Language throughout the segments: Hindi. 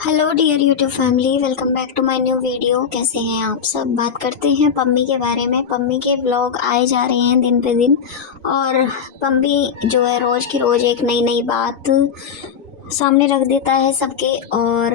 Hello dear YouTube family, welcome back to my new video. कैसे हैं आप सब। बात करते हैं पम्मी के बारे में। पम्मी के ब्लॉग आए जा रहे हैं दिन पे दिन, और पम्मी जो है रोज़ की रोज़ एक नई नई बात सामने रख देता है सबके, और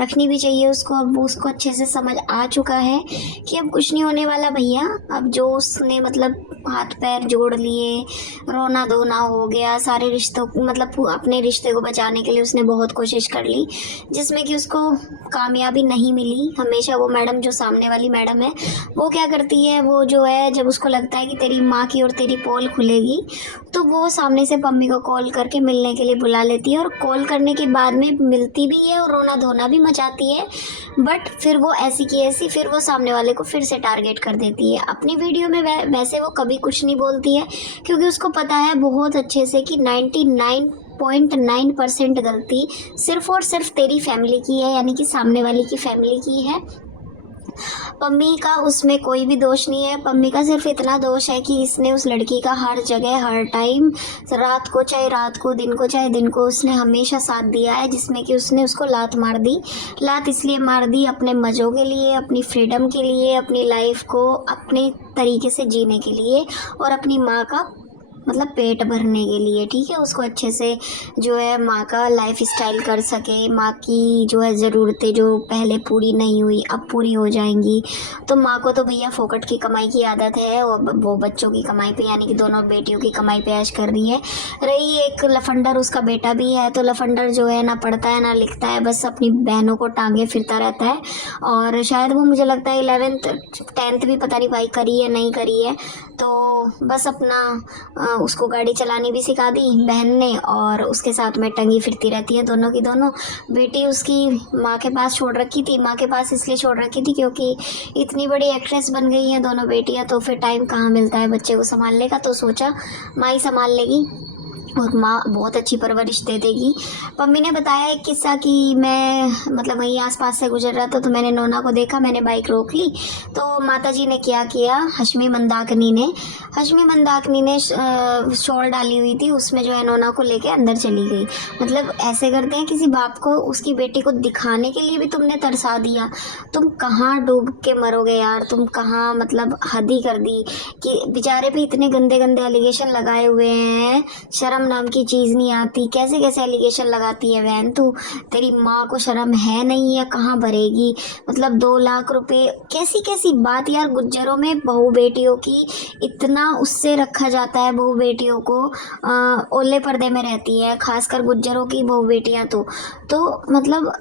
रखनी भी चाहिए उसको। अब उसको अच्छे से समझ आ चुका है कि अब कुछ नहीं होने वाला भैया। अब जो उसने मतलब हाथ पैर जोड़ लिए, रोना धोना हो गया, सारे रिश्तों मतलब अपने रिश्ते को बचाने के लिए उसने बहुत कोशिश कर ली, जिसमें कि उसको कामयाबी नहीं मिली। हमेशा वो मैडम, जो सामने वाली मैडम है, वो क्या करती है, वो जो है जब उसको लगता है कि तेरी माँ की और तेरी पोल खुलेगी, तो वो सामने से पम्मी को कॉल करके मिलने के लिए बुला लेती है, और कॉल करने के बाद में मिलती भी है और रोना धोना भी मचाती है। बट फिर वो ऐसी की ऐसी फिर वो सामने वाले को फिर से टारगेट कर देती है अपनी वीडियो में। वैसे वो कभी कुछ नहीं बोलती है, क्योंकि उसको पता है बहुत अच्छे से कि 99.9% गलती सिर्फ और सिर्फ तेरी फैमिली की है, यानी कि सामने वाले की फैमिली की है। पम्मी का उसमें कोई भी दोष नहीं है। पम्मी का सिर्फ इतना दोष है कि इसने उस लड़की का हर जगह, हर टाइम, रात को चाहे रात को, दिन को चाहे दिन को, उसने हमेशा साथ दिया है, जिसमें कि उसने उसको लात मार दी। लात इसलिए मार दी अपने मज़ों के लिए, अपनी फ्रीडम के लिए, अपनी लाइफ को अपने तरीके से जीने के लिए, और अपनी माँ का मतलब पेट भरने के लिए। ठीक है, उसको अच्छे से जो है माँ का लाइफ स्टाइल कर सके, माँ की जो है ज़रूरतें जो पहले पूरी नहीं हुई अब पूरी हो जाएंगी। तो माँ को तो भैया फोकट की कमाई की आदत है, और वो बच्चों की कमाई पे, यानी कि दोनों बेटियों की कमाई पे ऐश कर रही है। रही एक लफंडर, उसका बेटा भी है, तो लफंडर जो है ना पढ़ता है ना लिखता है, बस अपनी बहनों को टांगे फिरता रहता है। और शायद वो, मुझे लगता है 11th 10th भी पता नहीं भाई करी है नहीं करी है। तो बस अपना उसको गाड़ी चलानी भी सिखा दी बहन ने, और उसके साथ में टंगी फिरती रहती है दोनों की दोनों। बेटी उसकी माँ के पास छोड़ रखी थी, माँ के पास इसलिए छोड़ रखी थी क्योंकि इतनी बड़ी एक्ट्रेस बन गई हैं दोनों बेटियाँ, तो फिर टाइम कहाँ मिलता है बच्चे को संभालने का, तो सोचा माँ ही संभाल लेगी और माँ बहुत अच्छी परवरिश दे देगी। पम्मी ने बताया एक किस्सा कि मैं मतलब वहीं आसपास से गुजर रहा था, तो मैंने नोना को देखा, मैंने बाइक रोक ली, तो माताजी ने क्या किया, हश्मी मंदाकिनी ने शॉल डाली हुई थी, उसमें जो है नोना को लेके अंदर चली गई। मतलब ऐसे करते हैं किसी बाप को उसकी बेटी को दिखाने के लिए भी तुमने तरसा दिया। तुम कहाँ डूब के मरोगे यार, तुम कहाँ, मतलब हद ही कर दी कि बेचारे पे इतने गंदे गंदे एलिगेशन लगाए हुए हैं, शर्म नाम की चीज़ नहीं आती। कैसे कैसे एलिगेशन लगाती है वैन तू, तेरी माँ को शर्म है नहीं है, कहाँ भरेगी। मतलब 2 लाख रुपए, कैसी कैसी बात यार। गुज्जरों में बहू बेटियों की इतना उससे रखा जाता है, बहू बेटियों को ओले पर्दे में रहती है, खासकर गुज्जरों की बहू बेटियाँ। तो मतलब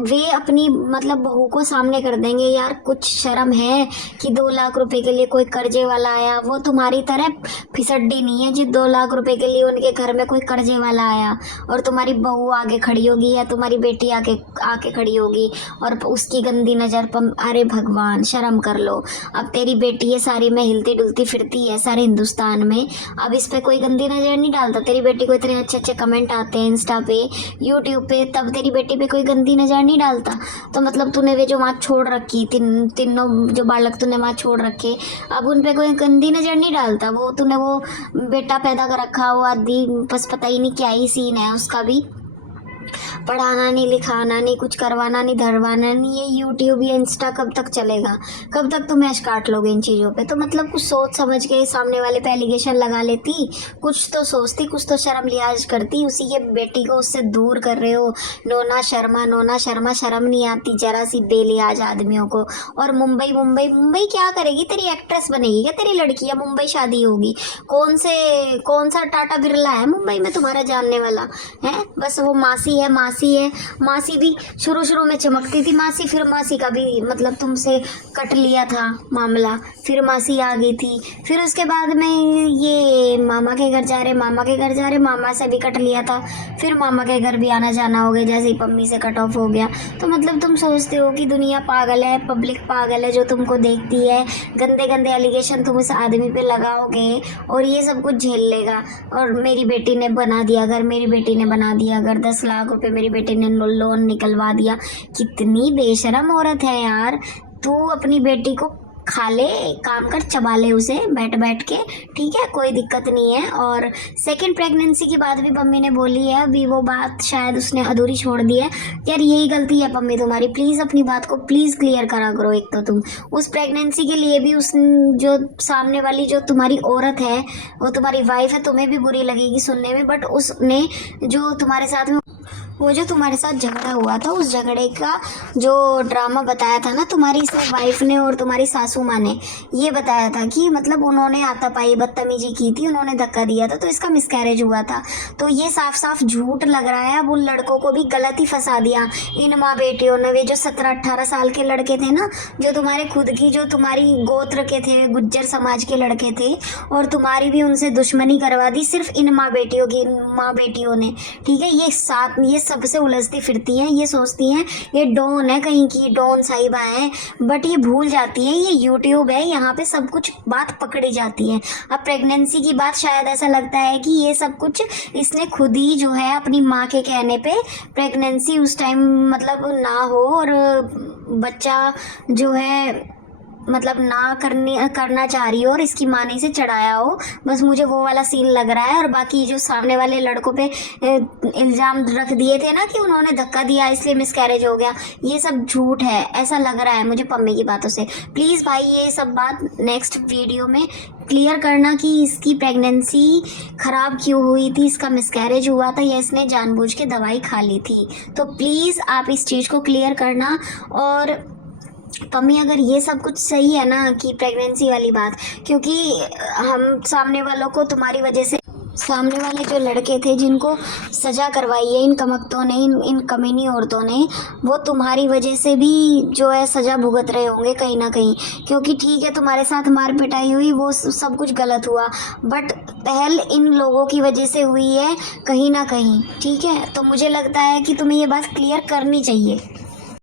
वे अपनी मतलब बहू को सामने कर देंगे। यार कुछ शर्म है कि 2 लाख रुपए के लिए कोई कर्जे वाला आया, वो तुम्हारी तरह फिसड्डी नहीं है जी 2 लाख रुपए के लिए उनके घर में कोई कर्जे वाला आया और तुम्हारी बहू आगे खड़ी होगी या तुम्हारी बेटी आके आके खड़ी होगी और उसकी गंदी नज़र पर। अरे भगवान, शर्म कर लो। अब तेरी बेटी ये सारी में हिलती डुलती फिरती है सारे हिंदुस्तान में, अब इस पर कोई गंदी नज़र नहीं डालता। तेरी बेटी को इतने अच्छे अच्छे कमेंट आते हैं इंस्टा पे, यूट्यूब पे, तब तेरी बेटी पे कोई गंदी नज़र नहीं डालता। तो मतलब तूने वे जो वहाँ छोड़ रखी तीनों जो बालक तूने वहाँ छोड़ रखे, अब उन पे कोई गंदी नज़र नहीं डालता। वो तूने वो बेटा पैदा कर रखा, वो आदि बस पता ही नहीं क्या ही सीन है उसका भी। पढ़ाना नहीं, लिखाना नहीं, कुछ करवाना नहीं, धरवाना नहीं। ये यूट्यूब या इंस्टा कब तक चलेगा, कब तक तुम ऐश काट लोगे इन चीज़ों पे। तो मतलब कुछ सोच समझ के सामने वाले पे एलिगेशन लगा लेती, कुछ तो सोचती, कुछ तो शर्म लिहाज करती। उसी के बेटी को उससे दूर कर रहे हो। नोना शर्मा, शर्म नहीं आती जरा सी बेलिहाज आदमियों को। और मुंबई मुंबई मुंबई क्या करेगी, तेरी एक्ट्रेस बनेगी क्या तेरी लड़की, या मुंबई शादी होगी। कौन सा टाटा बिरला है मुंबई में तुम्हारा जानने वाला है। बस वो मासी है, मासी भी शुरू में चमकती थी मासी, फिर मासी का भी मतलब तुमसे कट लिया था मामला, फिर मासी आ गई थी, फिर उसके बाद में ये मामा के घर जा रहे, मामा से भी कट लिया था, फिर मामा के घर भी आना जाना हो गया जैसे ही पम्मी से कट ऑफ हो गया। तो मतलब तुम सोचते हो कि दुनिया पागल है, पब्लिक पागल है जो तुमको देखती है, गंदे गंदे एलिगेशन तुम उस आदमी पे लगाओगे और ये सब कुछ झेल लेगा। और मेरी बेटी ने बना दिया घर, मेरी बेटी ने बना दिया घर, 10 लाख रुपए मेरी बेटी ने लोन निकलवा दिया। कितनी बेशरम औरत है यार तू। अपनी बेटी को खा ले, काम कर, चबा ले उसे बैठ बैठ के, ठीक है, कोई दिक्कत नहीं है। और सेकंड प्रेगनेंसी की बात भी पम्मी ने बोली है, अभी वो बात शायद उसने अधूरी छोड़ दी है। यार यही गलती है पम्मी तुम्हारी, प्लीज़ अपनी बात को प्लीज़ क्लियर करा करो। एक तो तुम उस प्रेगनेंसी के लिए भी उस जो सामने वाली जो तुम्हारी औरत है, वो तुम्हारी वाइफ है, तुम्हें भी बुरी लगेगी सुनने में, बट उसने जो तुम्हारे साथ में वो जो तुम्हारे साथ झगड़ा हुआ था, उस झगड़े का जो ड्रामा बताया था ना तुम्हारी इसमें वाइफ ने और तुम्हारी सासू माँ ने, ये बताया था कि मतलब उन्होंने हाथापाई बदतमीजी की थी, उन्होंने धक्का दिया था, तो इसका मिसकैरेज हुआ था। तो ये साफ साफ झूठ लग रहा है। अब उन लड़कों को भी गलत ही फंसा दिया इन माँ बेटियों ने। वे जो 17-18 साल के लड़के थे ना, जो तुम्हारे खुद की, जो तुम्हारी गोत्र के थे, गुज्जर समाज के लड़के थे, और तुम्हारी भी उनसे दुश्मनी करवा दी सिर्फ इन माँ बेटियों की, माँ बेटियों ने, ठीक है। ये सबसे उलझती फिरती हैं, ये सोचती हैं ये डॉन है, कहीं की डॉन साहिबा हैं, बट ये भूल जाती हैं ये यूट्यूब है, यहाँ पे सब कुछ बात पकड़ी जाती है। अब प्रेगनेंसी की बात शायद ऐसा लगता है कि ये सब कुछ इसने खुद ही जो है अपनी माँ के कहने पे प्रेगनेंसी उस टाइम मतलब ना हो, और बच्चा जो है मतलब ना करना चाह रही हो, और इसकी माँ ने इसे चढ़ाया हो, बस मुझे वो वाला सीन लग रहा है। और बाकी जो सामने वाले लड़कों पे इल्ज़ाम रख दिए थे ना कि उन्होंने धक्का दिया इसलिए मिसकैरेज हो गया, ये सब झूठ है, ऐसा लग रहा है मुझे पम्मी की बातों से। प्लीज़ भाई ये सब बात नेक्स्ट वीडियो में क्लियर करना कि इसकी प्रेगनेंसी ख़राब क्यों हुई थी, इसका मिसकैरेज हुआ था या इसने जानबूझ के दवाई खा ली थी। तो प्लीज़ आप इस चीज़ को क्लियर करना। और पम्मी अगर ये सब कुछ सही है ना कि प्रेगनेंसी वाली बात, क्योंकि हम सामने वालों को तुम्हारी वजह से, सामने वाले जो लड़के थे जिनको सज़ा करवाई है इन कमक्तों ने, इन कमीनी औरतों ने, वो तुम्हारी वजह से भी जो है सज़ा भुगत रहे होंगे कहीं ना कहीं। क्योंकि ठीक है तुम्हारे साथ मार पिटाई हुई, वो सब कुछ गलत हुआ, बट पहल इन लोगों की वजह से हुई है कहीं ना कहीं, ठीक है। तो मुझे लगता है कि तुम्हें ये बात क्लियर करनी चाहिए।